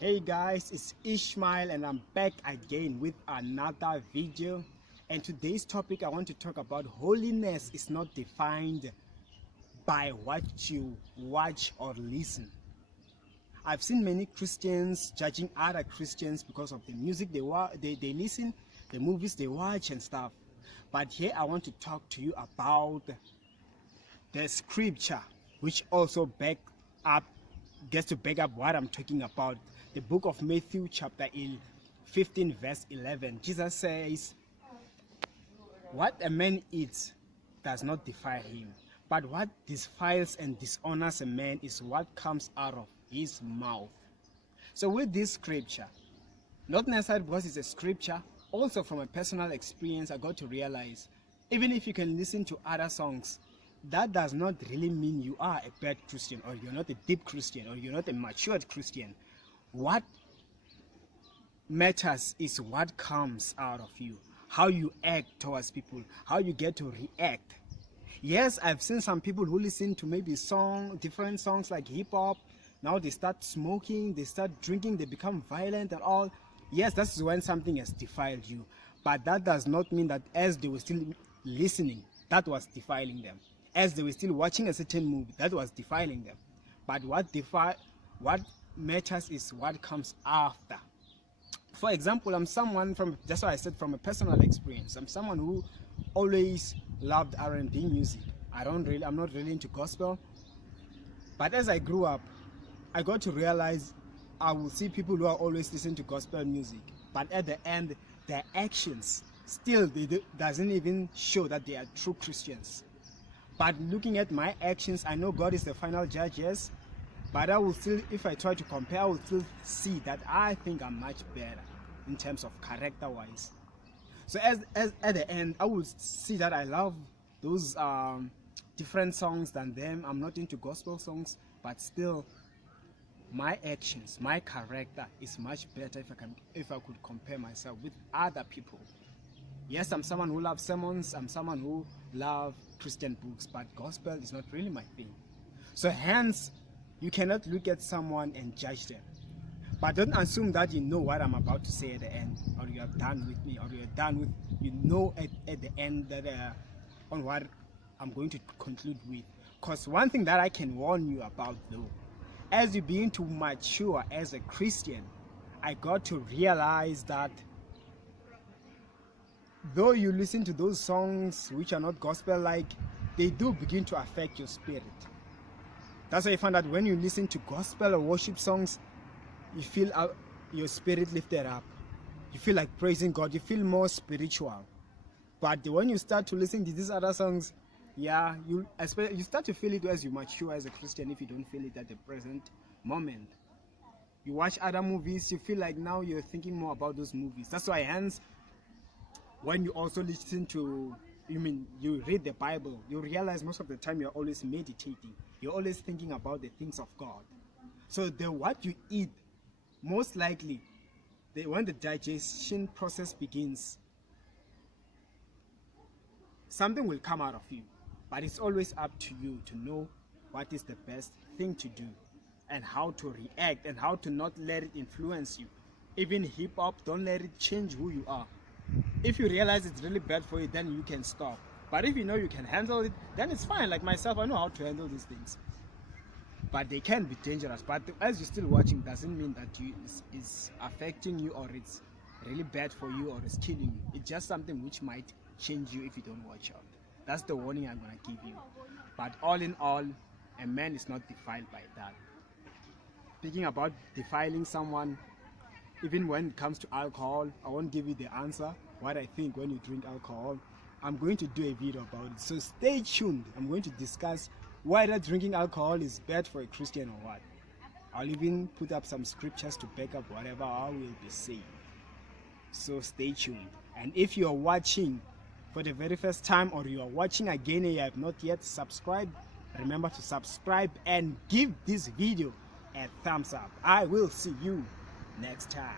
Hey guys, it's Ishmael and I'm back again with another video. And today's topic, I want to talk about holiness is not defined by what you watch or listen. I've seen many Christians judging other Christians because of the music they listen, the movies they watch and stuff. But here I want to talk to you about the scripture, which also gets to back up what I'm talking about. The book of Matthew chapter 15 verse 11. Jesus says, what a man eats does not defile him, but what defiles and dishonors a man is what comes out of his mouth. So with this scripture, not necessarily because it's a scripture, also from a personal experience, I got to realize, even if you can listen to other songs, that does not really mean you are a bad Christian, or you're not a deep Christian, or you're not a matured Christian. What matters is what comes out of you, how you act towards people, how you get to react. Yes, I've seen some people who listen to maybe different songs like hip-hop. Now they start smoking, they start drinking, they become violent and all. Yes, that's when something has defiled you. But that does not mean that as they were still listening, that was defiling them. As they were still watching a certain movie, that was defiling them. But what matters is what comes after. For example, I'm someone that's why I said from a personal experience. I'm someone who always loved R&B music. I'm not really into gospel. But as I grew up, I got to realize I will see people who are always listening to gospel music, but at the end, their actions still doesn't even show that they are true Christians. But looking at my actions, I know God is the final judge, yes. But I will still, if I try to compare, I will still see that I think I'm much better in terms of character-wise. So at the end, I will see that I love those different songs than them. I'm not into gospel songs, but still, my actions, my character is much better if I could compare myself with other people. Yes, I'm someone who loves sermons, I'm someone who loves Christian books, but gospel is not really my thing. So hence, you cannot look at someone and judge them. But don't assume that you know what I'm about to say at the end, or you are done with me, or you're done with, at the end that on what I'm going to conclude with. Because one thing that I can warn you about though, as you begin to mature as a Christian, I got to realize that though you listen to those songs which are not gospel-like, they do begin to affect your spirit. That's why I found that when you listen to gospel or worship songs, you feel your spirit lifted up. You feel like praising God. You feel more spiritual. But when you start to listen to these other songs, yeah, you start to feel it as you mature as a Christian if you don't feel it at the present moment. You watch other movies, you feel like now you're thinking more about those movies. That's why hence, when you also listen to, you read the Bible, you realize most of the time you're always meditating. You're always thinking about the things of God. So what you eat, most likely, when the digestion process begins, something will come out of you. But it's always up to you to know what is the best thing to do and how to react and how to not let it influence you. Even hip-hop, don't let it change who you are. If you realize it's really bad for you, then you can stop. But if you know you can handle it, then it's fine. Like myself, I know how to handle these things. But they can be dangerous. But as you're still watching, doesn't mean that it's affecting you or it's really bad for you or it's killing you. It's just something which might change you if you don't watch out. That's the warning I'm going to give you. But all in all, a man is not defiled by that. Speaking about defiling someone, even when it comes to alcohol, I won't give you the answer, what I think when you drink alcohol. I'm going to do a video about it. So stay tuned. I'm going to discuss whether drinking alcohol is bad for a Christian or what. I'll even put up some scriptures to back up whatever I will be saying. So stay tuned. And if you're watching for the very first time or you are watching again and you have not yet subscribed, remember to subscribe and give this video a thumbs up. I will see you next time.